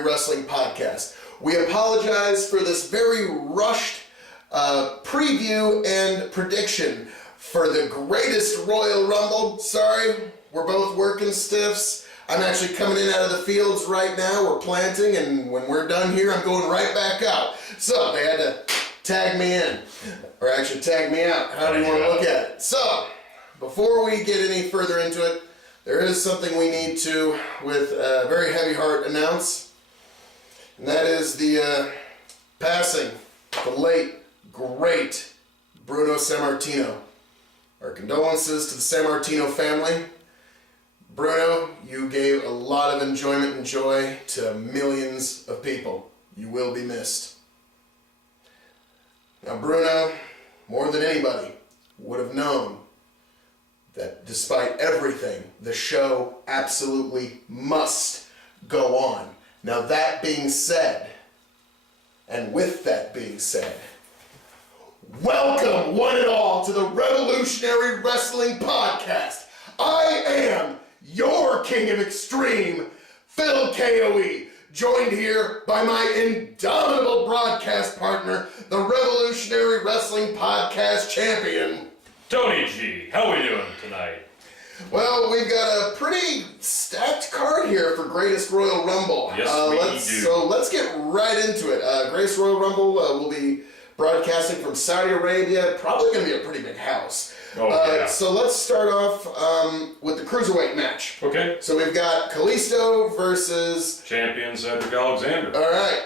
Revolutionary Wrestling Podcast. We apologize for this very rushed preview and prediction for the greatest Royal Rumble. Sorry, we're both working stiffs. I'm actually coming in out of the fields right now. We're planting, and when we're done here, I'm going right back out. So they had to tag me in, or actually tag me out, however you want to look at it. So, before we get any further into it, there is something we need to, with a very heavy heart, announce. And that is the passing of the late, great Bruno Sammartino. Our condolences to the Sammartino family. Bruno, you gave a lot of enjoyment and joy to millions of people. You will be missed. Now, Bruno, more than anybody, would have known that despite everything, the show absolutely must go on. Now, that being said, and with that being said, welcome one and all to the Revolutionary Wrestling Podcast. I am your King of Extreme, Phil KOE, joined here by my indomitable broadcast partner, the Revolutionary Wrestling Podcast champion, Tony G. How we doing tonight? Well, we've got a pretty stacked card here for Greatest Royal Rumble. Yes, we do. So let's get right into it. Greatest Royal Rumble will be broadcasting from Saudi Arabia. Probably going to be a pretty big house. Yeah. So let's start off with the Cruiserweight match. Okay. So we've got Kalisto versus champion Cedric Alexander. All right.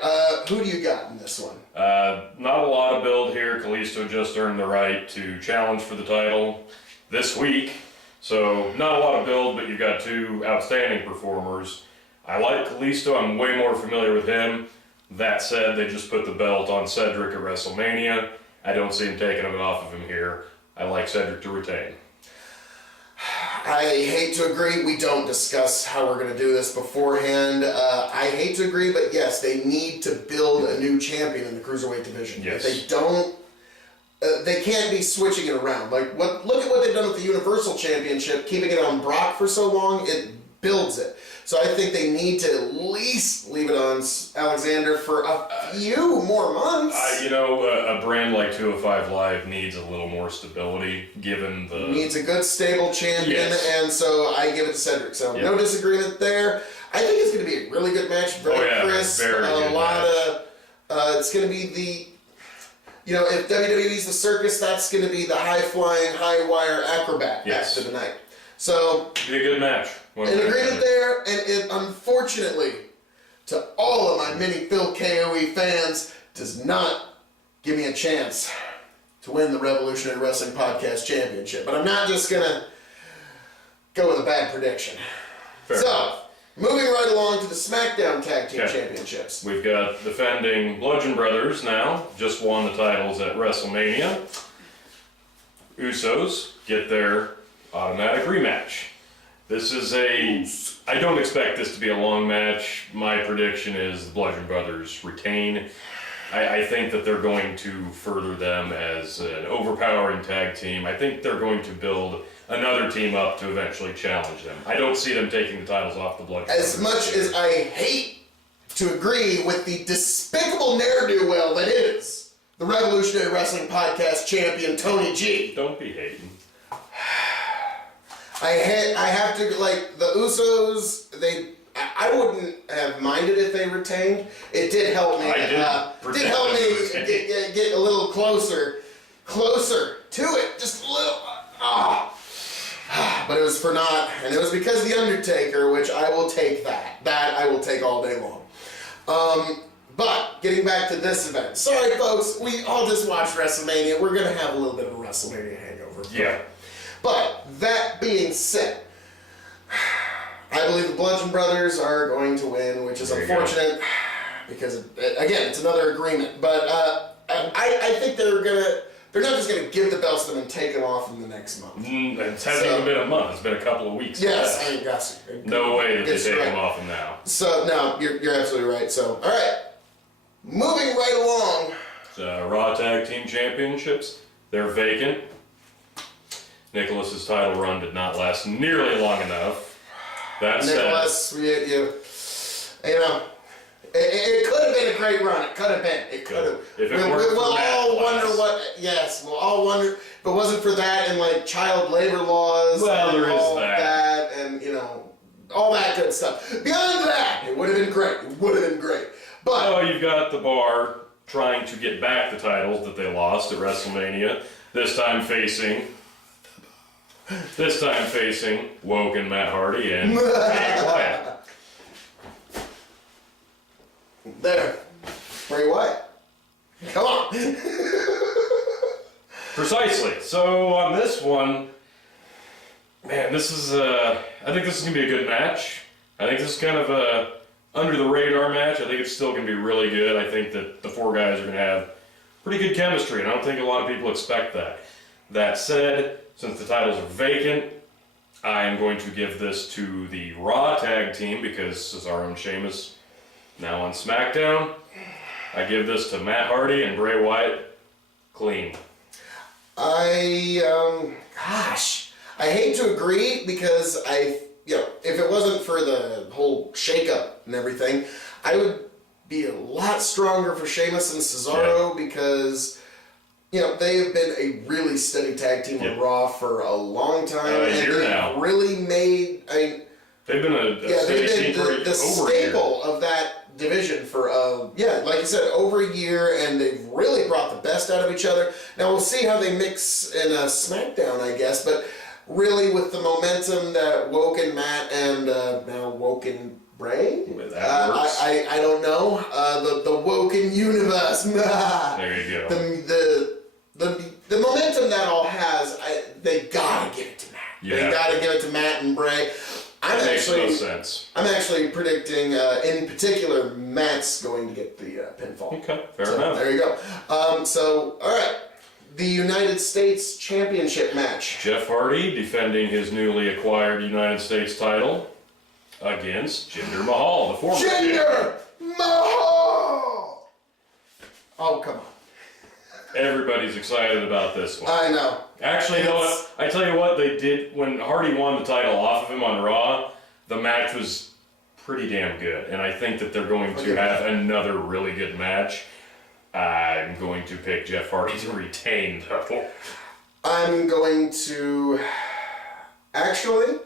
Who do you got in this one? Not a lot of build here. Kalisto just earned the right to challenge for the title this week. So not a lot of build, but you've got two outstanding performers. I like Kalisto. I'm way more familiar with him. That said, they just put the belt on Cedric at WrestleMania. I don't see him taking it off of him here. I like Cedric to retain. I hate to agree. We don't discuss how we're going to do this beforehand. I hate to agree, but yes, they need to build a new champion in the Cruiserweight division. Yes. If they don't, they can't be switching it around. Like, look at what they've done with the Universal Championship, keeping it on Brock for so long. It builds it. So I think they need to at least leave it on Alexander for a few more months. A brand like 205 Live needs a little more stability, given the... Needs a good, stable champion, yes. And so I give it to Cedric. So no disagreement there. I think it's going to be a really good match. Very crisp. Very good match. It's going to be the... if WWE's the circus, that's going to be the high-flying, high-wire acrobat match of the night. So... Be a good match. An agreement there, and it, unfortunately, to all of my many Phil KOE fans, does not give me a chance to win the Revolutionary Wrestling Podcast Championship. But I'm not just going to go with a bad prediction. Fair enough. Moving right along to the Smackdown Tag Team Championships. We've got defending Bludgeon Brothers now, just won the titles at WrestleMania. Usos get their automatic rematch. This is I don't expect this to be a long match. My prediction is the Bludgeon Brothers retain. I think that they're going to further them as an overpowering tag team. I think they're going to build another team up to eventually challenge them. I don't see them taking the titles off the Bludgeon Brothers. As much as I hate to agree with the despicable ne'er-do-well that is the Revolutionary Wrestling Podcast champion, Tony G. Don't be hating. I have to, like, the Usos, I wouldn't have minded if they retained. It did help me. Get a little closer to it, just a little. But it was for naught, and it was because of the Undertaker, which I will take that. That I will take all day long. But getting back to this event, sorry folks, we all just watched WrestleMania. We're gonna have a little bit of a WrestleMania hangover. Yeah. But that being said, I believe the Bludgeon Brothers are going to win, which is unfortunate because, again, it's another agreement. But I think they're not just going to give the belts to them and take them off in the next month. It hasn't even been a month. It's been a couple of weeks. Yes, I guess. No way that they take them off now. So, no, you're absolutely right. So, all right. Moving right along. Raw Tag Team Championships, they're vacant. Nicholas's title run did not last nearly long enough. That Nicholas, said, It could have been a great run. It could have been. It could have. If it weren't for we'll all that wonder class. what. Yes, we'll all wonder. If it wasn't for that and like child labor laws. Well, and there is all that. and all that good stuff. Beyond that, it would have been great. It would have been great. But Oh, you've got the Bar trying to get back the titles that they lost at WrestleMania. This time facing Woken Matt Hardy and Bray Wyatt. there, Bray Wyatt. Come on. Precisely. So on this one, man, this is I think this is gonna be a good match. I think this is kind of a under the radar match. I think it's still gonna be really good. I think that the four guys are gonna have pretty good chemistry, and I don't think a lot of people expect that. That said, since the titles are vacant, I am going to give this to the Raw tag team because Cesaro and Sheamus now on SmackDown. I give this to Matt Hardy and Bray Wyatt clean. I hate to agree because if it wasn't for the whole shakeup and everything, I would be a lot stronger for Sheamus and Cesaro because they have been a really steady tag team on Raw for a long time, A and year they've now. really made. They've been a steady team for the over a year. staple of that division for like you said, over a year, and they've really brought the best out of each other. Now we'll see how they mix in a SmackDown, I guess, but really with the momentum that Woken Matt and now Woken Bray, That works. I don't know, the Woken universe. There you go. The momentum that all has, they gotta give it to Matt. Yeah. They gotta give it to Matt and Bray. That makes no sense. I'm actually predicting, in particular, Matt's going to get the pinfall. Okay, fair enough. There you go. All right. The United States Championship match. Jeff Hardy defending his newly acquired United States title against Jinder Mahal, the former champion. Jinder Mahal! Oh, come on. Everybody's excited about this one. I know. Actually, you know what? I tell you what, they did when Hardy won the title off of him on Raw. The match was pretty damn good, and I think that they're going to have another really good match. I'm going to pick Jeff Hardy to retain, though. I'm going to actually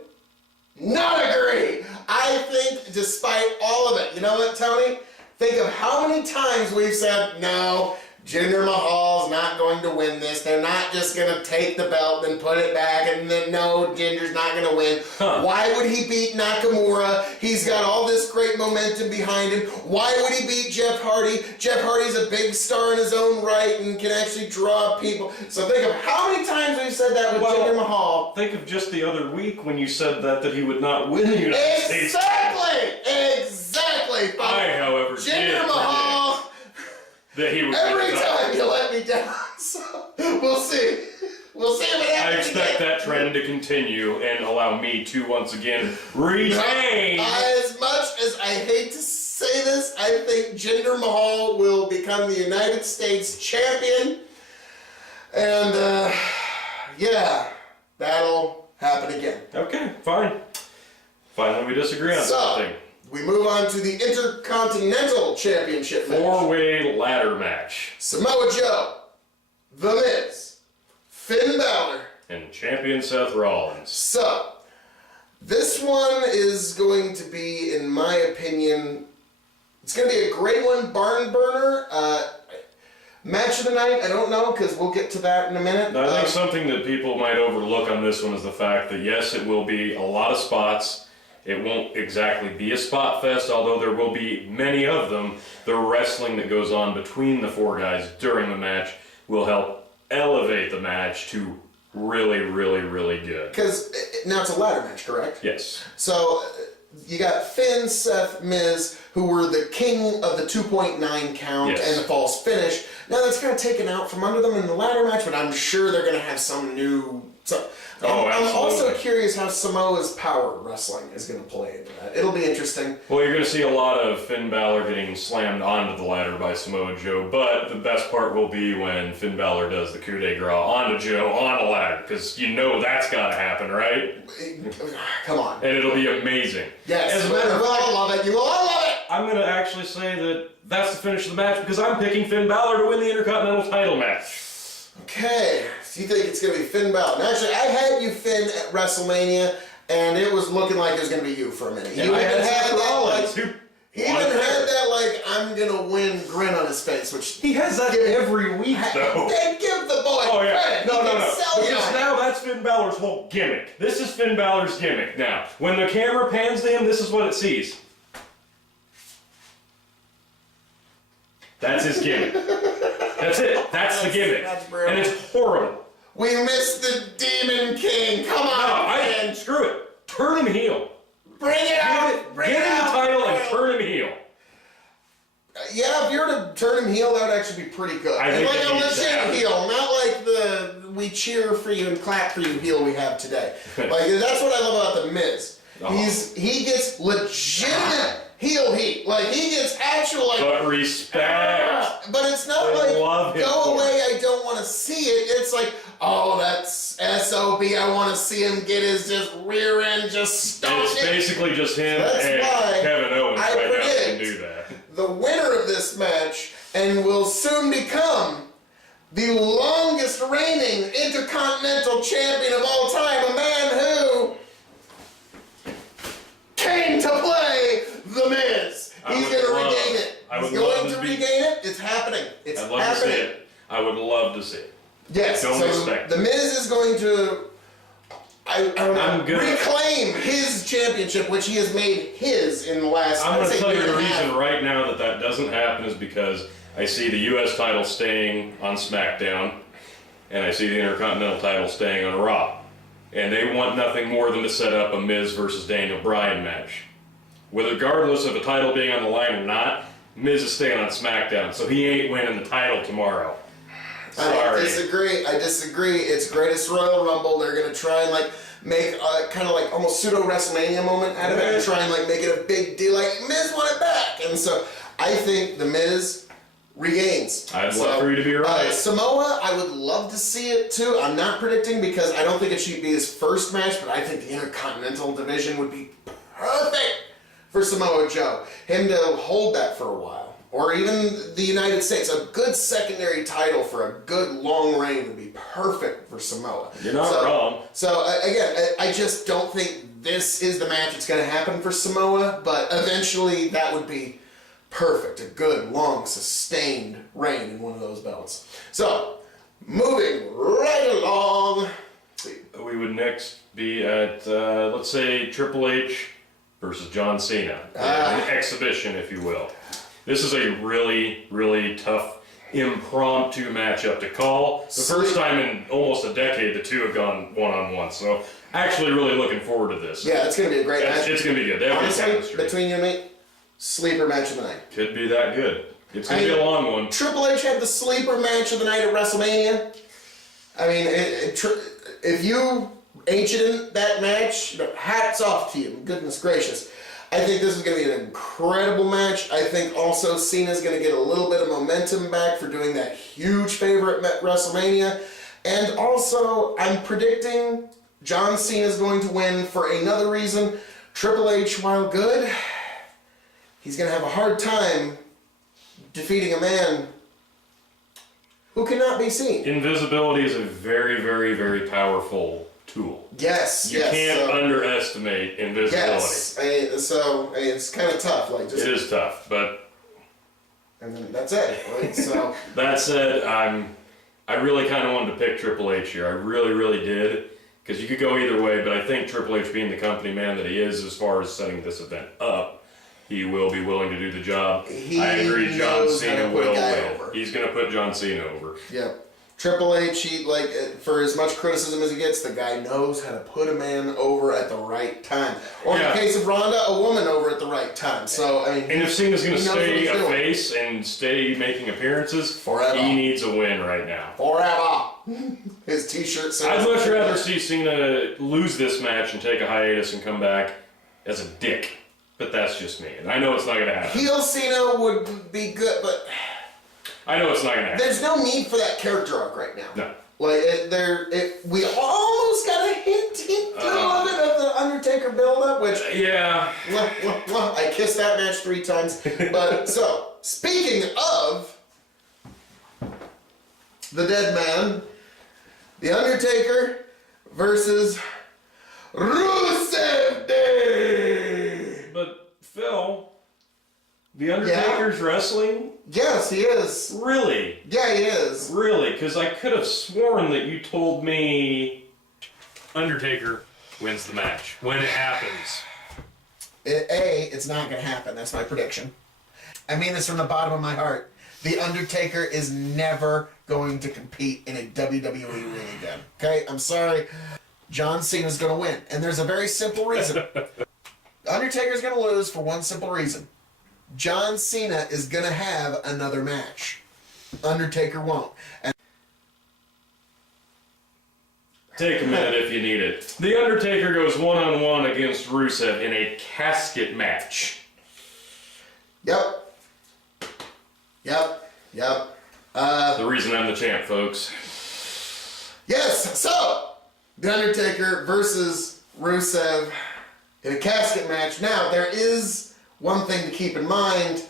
not agree. I think, despite all of it, you know what, Tony? Think of how many times we've said, no, Jinder Mahal's not going to win this. They're not just going to take the belt and put it back and then, no, Jinder's not going to win. Huh. Why would he beat Nakamura? He's got all this great momentum behind him. Why would he beat Jeff Hardy? Jeff Hardy's a big star in his own right and can actually draw people. So think of how many times we've said that with Jinder Mahal. Think of just the other week when you said that he would not win the United States. Exactly. I, however, Jinder did Mahal. predict that he would Every win the time title. you let me down. So we'll see. We'll see if it I happens expect again. that trend to continue and allow me to once again retain. As much as I hate to say this, I think Jinder Mahal will become the United States champion. And, that'll happen again. Okay, fine. Finally, we disagree on something. We move on to the Intercontinental Championship match. Four-way ladder match. Samoa Joe, The Miz, Finn Balor, And champion Seth Rollins. So, this one is going to be, in my opinion, it's going to be a great one, barn burner. Match of the night, I don't know, because we'll get to that in a minute. Now, I think something that people might overlook on this one is the fact that, yes, it will be a lot of spots. It won't exactly be a spot fest, although there will be many of them. The wrestling that goes on between the four guys during the match will help elevate the match to really, really, really good. Because now it's a ladder match, correct? Yes. So you got Finn, Seth, Miz, who were the king of the 2.9 count Yes. and the false finish. Now that's kind of taken out from under them in the ladder match, but I'm sure they're going to have some new... I'm also absolutely. curious how Samoa's power wrestling is going to play into that. It'll be interesting. Well, you're going to see a lot of Finn Balor getting slammed onto the ladder by Samoa Joe, but the best part will be when Finn Balor does the coup de grace onto Joe on a ladder, because you know that's got to happen, right? Come on. And it'll be amazing. Yes, As a matter of we'll fact, all love it. You will all love it. I'm going to actually say that that's the finish of the match because I'm picking Finn Balor to win the Intercontinental title match. Okay, so you think it's going to be Finn Balor. Now, actually, I had you Finn at WrestleMania, and it was looking like it was going to be you for a minute. You And I even had had Seth that, Rollins, like, he even had that, like, I'm going to win grin on his face, which... He has that every week, though. Then give the boy credit. No. Because Because now that's Finn Balor's whole gimmick. This is Finn Balor's gimmick. Now, when the camera pans to him, this is what it sees. That's his gimmick. That's it. That's the gimmick. That's and it's horrible. We missed the Demon King. Come on, man. Screw it. Turn him heel. Bring it out. Give him the title and turn him heel. Yeah, if you were to turn him heel, that would actually be pretty good. I and think like a legit heel, not like the we cheer for you and clap for you heel we have today. Like that's what I love about the Miz. He gets legitimate heel heat. Like he gets actual like. But respect. But it's not like go away. I don't want to see it. It's like that's SOB. I want to see him get his just rear end just stomped. It's basically just him That's and why Kevin Owens I right now predict can do that. the winner of this match and will soon become the longest reigning Intercontinental Champion of all time, a man who came to play The Miz. He's going to regain it. He's going to regain it. It's happening. It's happening. I'd love to see it. I would love to see it. Yes. Don't expect The Miz is going to reclaim his championship, which he has made his in the last. I'm going to tell you the reason right now that doesn't happen is because I see the U.S. title staying on Smackdown, and I see the Intercontinental title staying on Raw. And they want nothing more than to set up a Miz versus Daniel Bryan match. Regardless of a title being on the line or not, Miz is staying on SmackDown, so he ain't winning the title tomorrow. Sorry. I disagree. It's Greatest Royal Rumble. They're going to try and like make a kind of like almost pseudo WrestleMania moment out of it and try and like make it a big deal. Like, Miz won it back. And so I think The Miz regains. I'd love for you to be right. Samoa, I would love to see it too. I'm not predicting because I don't think it should be his first match, but I think the Intercontinental division would be perfect for Samoa Joe. Him to hold that for a while. Or even the United States. A good secondary title for a good long reign would be perfect for Samoa. You're not wrong. So, again, I just don't think this is the match that's going to happen for Samoa, but eventually that would be perfect. A good, long, sustained reign in one of those belts. So, moving right along. We would next be at, let's say, Triple H versus John Cena. An exhibition, if you will. This is a really, really tough impromptu matchup to call. The first time in almost a decade the two have gone one-on-one. So actually really looking forward to this. Yeah, it's going to be a great match. It's going to be good. They have good chemistry. Between you and me, sleeper match of the night. Could be that good. It's going to be a long one. Triple H had the sleeper match of the night at WrestleMania. I mean, if you ancient in that match, hats off to you. Goodness gracious. I think this is going to be an incredible match. I think also Cena's going to get a little bit of momentum back for doing that huge favor at WrestleMania. And also, I'm predicting John Cena's going to win for another reason. Triple H, while good, he's going to have a hard time defeating a man who cannot be seen. Invisibility is a very, very, very powerful tool. Yes, you can't underestimate invisibility. Yes, it's kind of tough. Like just it is tough, but and then that's it. Right? So that said, I really kind of wanted to pick Triple H here. I really, really did, because you could go either way. But I think Triple H, being the company man that he is, as far as setting this event up, he will be willing to do the job. I agree. John Cena will win. He's going to put John Cena over. Yep. Triple H, for as much criticism as he gets, the guy knows how to put a man over at the right time. Or in the case of Ronda, a woman over at the right time. So, I mean, and if Cena's going to stay a face and stay making appearances, forever, he needs a win right now. Forever. His T-shirt says. I'd much rather see Cena lose this match and take a hiatus and come back as a dick. But that's just me, and I know it's not going to happen. Heel Cena would be good, but I know it's not going to happen. There's no need for that character arc right now. No. Like, we almost got a hint of it of the Undertaker Undertaker build-up, which... Yeah. I kissed that match 3 times. But, so, speaking of the dead man, The Undertaker versus Rusev Day! But, Phil, The Undertaker's wrestling? Yes, he is. Really? Yeah, he is. Really? Because I could have sworn that you told me Undertaker wins the match when it happens. It's not going to happen. That's my prediction. I mean this from the bottom of my heart. The Undertaker is never going to compete in a WWE ring again. Okay? I'm sorry. John Cena's going to win. And there's a very simple reason. Undertaker's going to lose for one simple reason. John Cena is going to have another match. Undertaker won't. And take a minute if you need it. The Undertaker goes one-on-one against Rusev in a casket match. Yep. The reason I'm the champ, folks. Yes, so The Undertaker versus Rusev in a casket match. Now, there is one thing to keep in mind.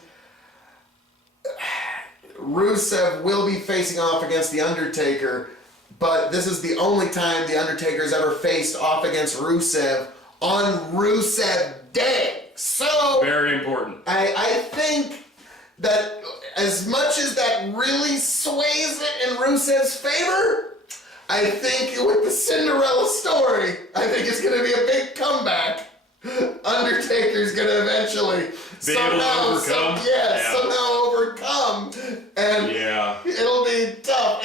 Rusev will be facing off against The Undertaker, but this is the only time The Undertaker has ever faced off against Rusev on Rusev Day. So Very important. I think that as much as that really sways it in Rusev's favor, I think with the Cinderella story, I think it's going to be a big comeback. Undertaker's going to eventually somehow overcome, and it'll be tough.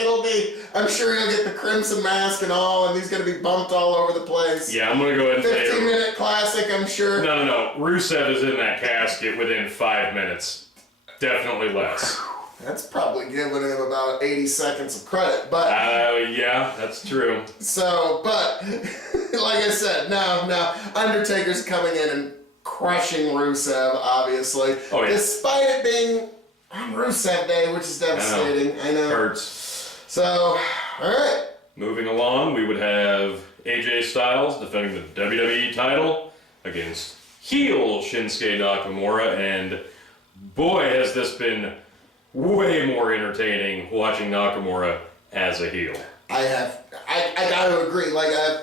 I'm sure he'll get the Crimson Mask and all, and he's going to be bumped all over the place. Yeah, I'm going to go ahead and say 15-minute classic, I'm sure. No. Rusev is in that casket within 5 minutes. Definitely less. That's probably giving him about 80 seconds of credit, but... yeah, that's true. So, but, like I said, now Undertaker's coming in and crushing Rusev, obviously. Oh, yeah. Despite it being on Rusev Day, which is devastating. I know. Hurts. So, alright. Moving along, we would have AJ Styles defending the WWE title against heel Shinsuke Nakamura, and boy, has this been way more entertaining watching Nakamura as a heel. I gotta agree.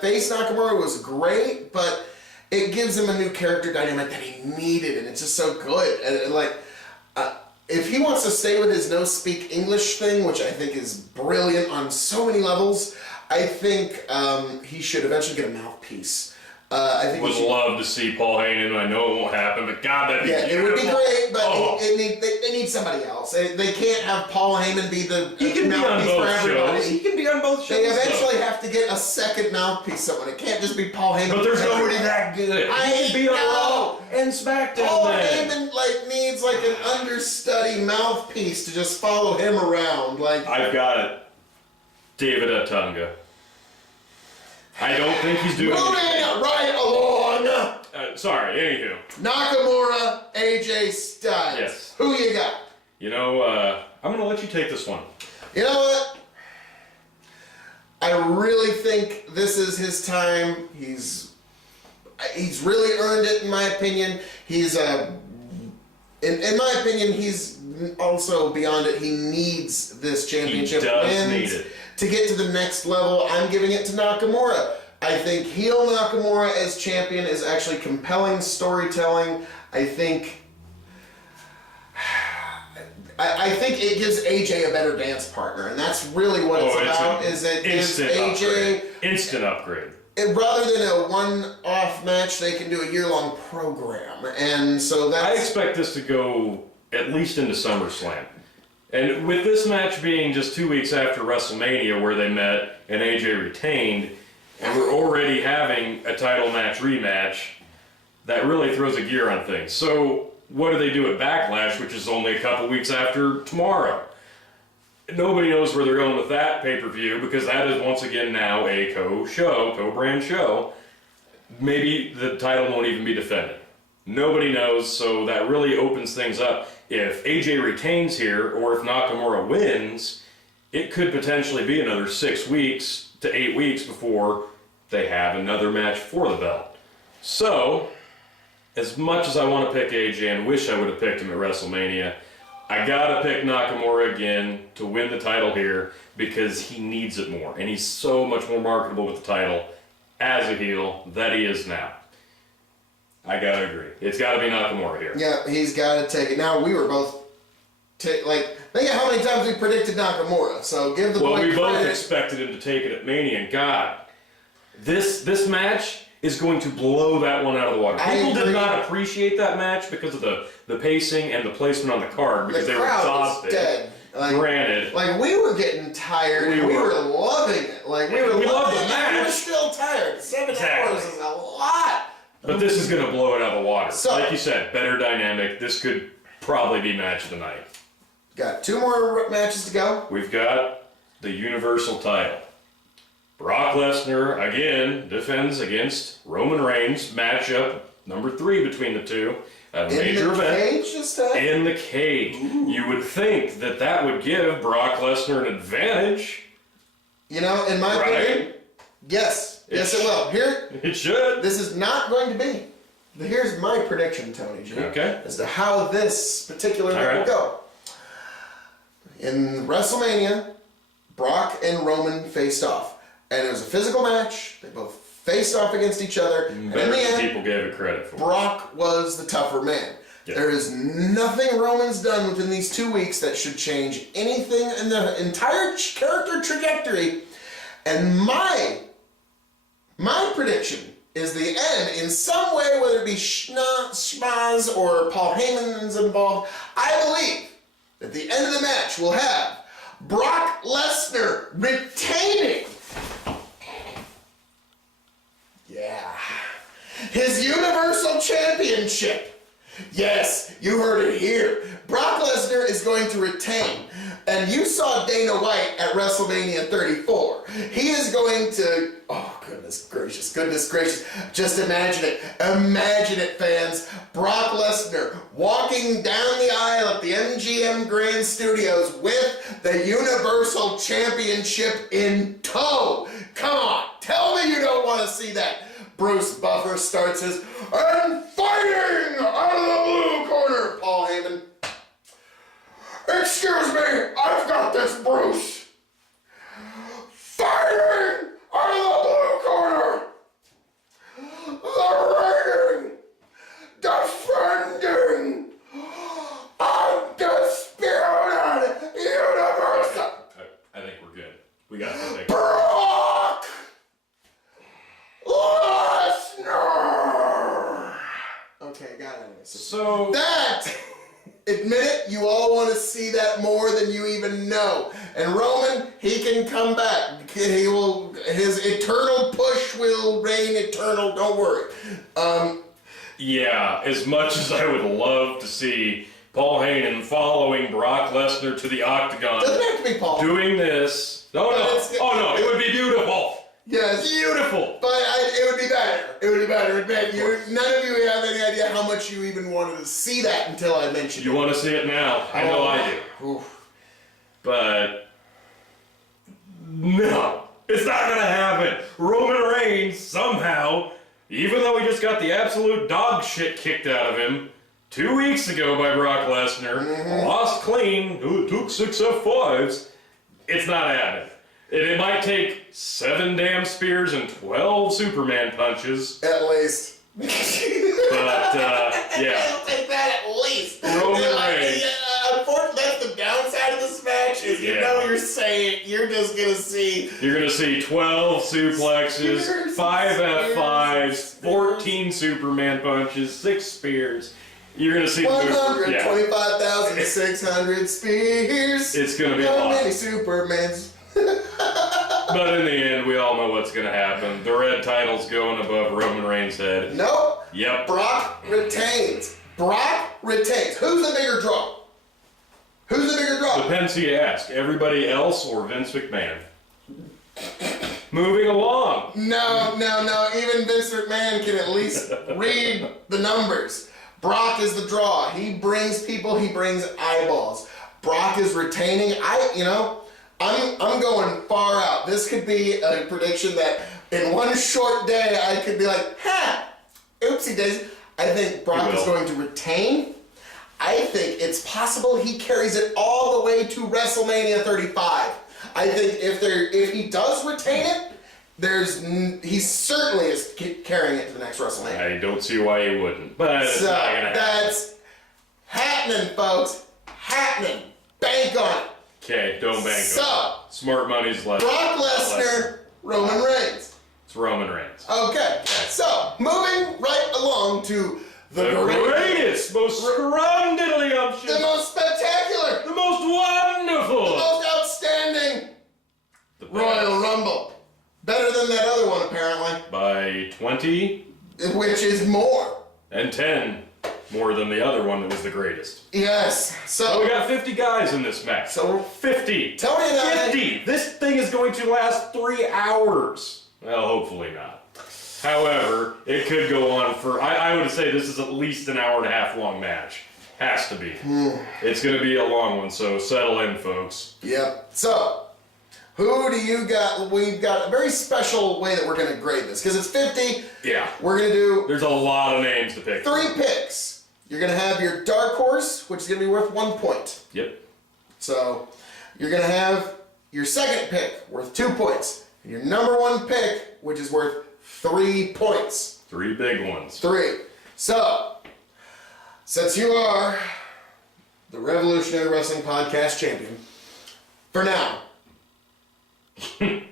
Face Nakamura was great, but it gives him a new character dynamic that he needed, and it's just so good. And if he wants to stay with his no-speak English thing, which I think is brilliant on so many levels, I think he should eventually get a mouthpiece. I think would love to see Paul Heyman. I know it won't happen, but God, that'd be beautiful. It would be great, but they need somebody else. They can't have Paul Heyman be the mouthpiece for everybody. He can be on both shows. They eventually have to get a second mouthpiece someone. It can't just be Paul Heyman. But there's nobody that good. He can be on Raw and SmackDown. Paul Heyman needs an understudy mouthpiece to just follow him around. I've got it. David Otunga. I don't think he's doing moving right along. Sorry, anywho. Nakamura, AJ Styles. Yes. Who you got? I'm going to let you take this one. You know what? I really think this is his time. He's really earned it, in my opinion. He's in my opinion, he's also beyond it. He needs this championship need it. To get to the next level. I'm giving it to Nakamura. I think heel Nakamura as champion is actually compelling storytelling. I think it gives AJ a better dance partner, and that's really what it's about. Is it gives AJ instant upgrade. Rather than a one-off match, they can do a year-long program, and so that's... I expect this to go at least into SummerSlam. And with this match being just 2 weeks after WrestleMania where they met and AJ retained, and we're already having a title match rematch, that really throws a gear on things. So what do they do at Backlash, which is only a couple weeks after tomorrow? Nobody knows where they're going with that pay-per-view because that is once again now a co-brand show. Maybe the title won't even be defended. Nobody knows, so that really opens things up. If AJ retains here, or if Nakamura wins, it could potentially be another 6 weeks to 8 weeks before they have another match for the belt. So, as much as I want to pick AJ and wish I would have picked him at WrestleMania, I gotta pick Nakamura again to win the title here because he needs it more. And he's so much more marketable with the title as a heel than he is now. I gotta agree. It's gotta be Nakamura here. Yeah, he's gotta take it. Now, we were both, think of how many times we predicted Nakamura. So give the boy Well, we both credit. expected him to take it at Mania, and God, this match is going to blow that one out of the water. People did not appreciate that match because of the pacing and the placement on the card because they were exhausted. Was dead. Granted. We were getting tired. We were loving it. We loved the match. We were still tired. 7 hours is a lot. But this is going to blow it out of the water. So, like you said, better dynamic. This could probably be match of the night. Got 2 more matches to go. We've got the Universal title. Brock Lesnar, again, defends against Roman Reigns. Matchup number 3 between the two. A major event. In the cage this time? In the cage. Ooh. You would think that would give Brock Lesnar an advantage. In my opinion, yes. Yes, it will. It should. This is not going to be. Here's my prediction, Tony G. Okay. As to how this particular night will go. In WrestleMania, Brock and Roman faced off. And it was a physical match. They both faced off against each other. And better in the than end, people gave it credit for. Brock was the tougher man. Yeah. There is nothing Roman's done within these 2 weeks that should change anything in the entire character trajectory. And my prediction is the end in some way, whether it be Schmaz or Paul Heyman's involved. I believe that the end of the match will have Brock Lesnar retaining his Universal Championship. Yes, you heard it here. Brock Lesnar is going to retain. And you saw Dana White at WrestleMania 34. He is going to, oh goodness gracious. Just imagine it, fans. Brock Lesnar walking down the aisle at the MGM Grand Studios with the Universal Championship in tow. Come on, tell me you don't want to see that. Bruce Buffer starts his, and fighting out of the blue corner, Paul Heyman. Excuse me, I've got this, Bruce. Fighting out of the blue corner. The reigning, defending, undisputed Universal. I think we're good. We got something. Brock Lesnar. Okay, got it. So that. Admit it, you all want to see that more than you even know. And Roman, he can come back. His eternal push will reign eternal, don't worry. Yeah, as much as I would love to see Paul Heyman following Brock Lesnar to the Octagon. Doesn't have to be Paul. Doing this. No, it would be beautiful. Yes. Beautiful. But it would be better. None of you have any idea how much you even wanted to see that until I mentioned it. You want to see it now? I know I do. Oof. But no, it's not going to happen. Roman Reigns somehow, even though he just got the absolute dog shit kicked out of him 2 weeks ago by Brock Lesnar, lost clean, took 6 F5s, it's not happening. It might take 7 damn spears and 12 Superman punches. At least. But, yeah. It'll take that at least. Roman Reigns. Unfortunately, that's the downside of this match, is you're just going to see... You're going to see 12 suplexes, 5 F5s, 14 Superman punches, 6 spears. You're going to see... 125,600 spears. It's going to be a lot. How many Supermans? But in the end, we all know what's going to happen. The red title's going above Roman Reigns' head. Nope. Yep. Brock retains. Who's the bigger draw? Depends who you ask. Everybody else or Vince McMahon? Moving along. No. Even Vince McMahon can at least read the numbers. Brock is the draw. He brings people. He brings eyeballs. Brock is retaining. I'm going far out. This could be a prediction that in one short day I could be like, whoopsie daisy. I think Brock is going to retain. I think it's possible he carries it all the way to WrestleMania 35. I think if he does retain it, he certainly is carrying it to the next WrestleMania. I don't see why he wouldn't, but it's not gonna happen. That's happening, folks. Happening. Bank on it. Okay, don't bank on it. Smart money's left. Brock Lesnar, Roman Reigns. It's Roman Reigns. Okay. So, moving right along to the greatest, most scrumdiddlyumptious, the most spectacular, the most wonderful, the most outstanding Royal Rumble. Better than that other one, apparently. By 20. Which is more. And 10 more than the other one that was the greatest. Yes. So we got 50 guys in this match. So 50. Tony and I. 50. This thing is going to last 3 hours. Well, hopefully not. However, it could go on for, I would say this is at least an hour and a half long match. Has to be. It's going to be a long one, so settle in, folks. Yep. So, who do you got? We've got a very special way that we're going to grade this. Because it's 50. Yeah. We're going to do... There's a lot of names to pick. 3 picks. You're going to have your dark horse, which is going to be worth 1 point. Yep. So, you're going to have your second pick, worth 2 points. And your number 1 pick, which is worth 3 points. 3 big ones. 3. So, since you are the Revolutionary Wrestling Podcast champion, for now, I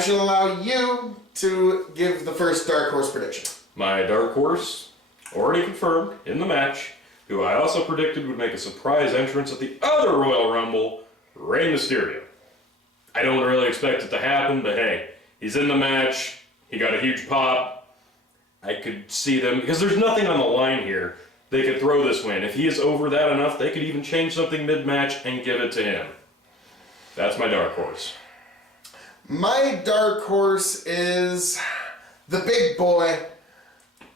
shall allow you to give the first dark horse prediction. My dark horse, already confirmed in the match, who I also predicted would make a surprise entrance at the other Royal Rumble, Rey Mysterio. I don't really expect it to happen, but hey, he's in the match, he got a huge pop. I could see them, because there's nothing on the line here. They could throw this win. If he is over that enough, they could even change something mid-match and give it to him. That's my dark horse. My dark horse is the big boy,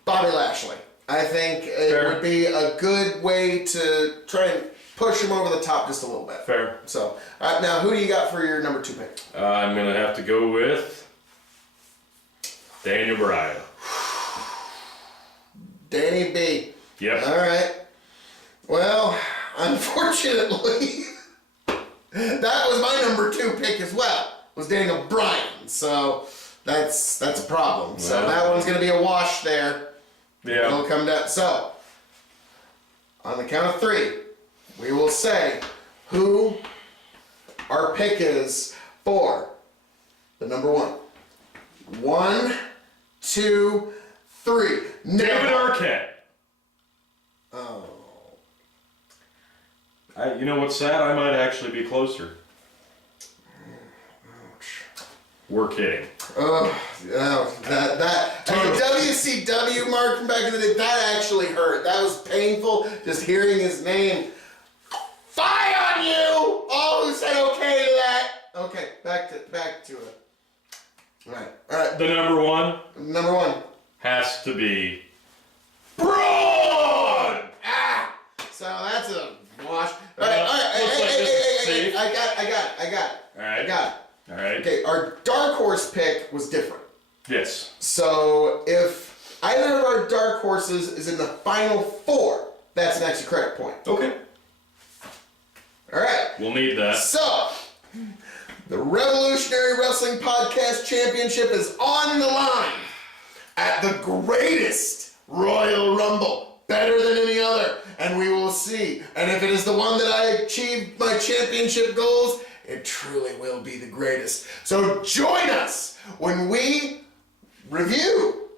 Bobby Lashley. I think it would be a good way to try and push him over the top just a little bit. Fair. So, now who do you got for your number 2 pick? I'm going to have to go with Daniel Bryan. Danny B. Yep. All right. Well, unfortunately, that was my number 2 pick as well. Was Daniel Bryan. So that's a problem. So that one's going to be a wash there. Yeah. It'll come down. So, on the count of 3, we will say who our pick is for the number 1. 1, 2, 3. David Arquette. Oh. You know what's sad? I might actually be closer. Ouch. We're kidding. That WCW Mark from back in the day, that actually hurt. That was painful, just hearing his name. Fire on you! All who said okay to that. Okay, back to it. All right. The number 1 Number 1 has to be Braun. So that's a wash. All right. Hey, I got it. All right. Okay, our dark horse pick was different. Yes. So if either of our dark horses is in the final 4, that's an extra credit point. Okay. All right. We'll need that. So, the Revolutionary Wrestling Podcast Championship is on the line at the greatest Royal Rumble, better than any other, and we will see. And if it is the one that I achieved my championship goals, it truly will be the greatest. So join us when we review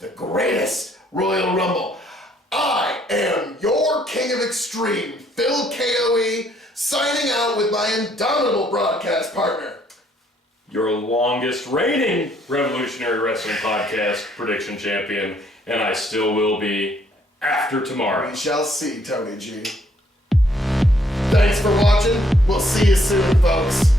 the greatest Royal Rumble. I am your King of Extreme, Phil KOE, signing out with my indomitable broadcast partner. Your longest reigning Revolutionary Wrestling Podcast prediction champion, and I still will be after tomorrow. We shall see, Tony G. Thanks for watching. We'll see you soon, folks.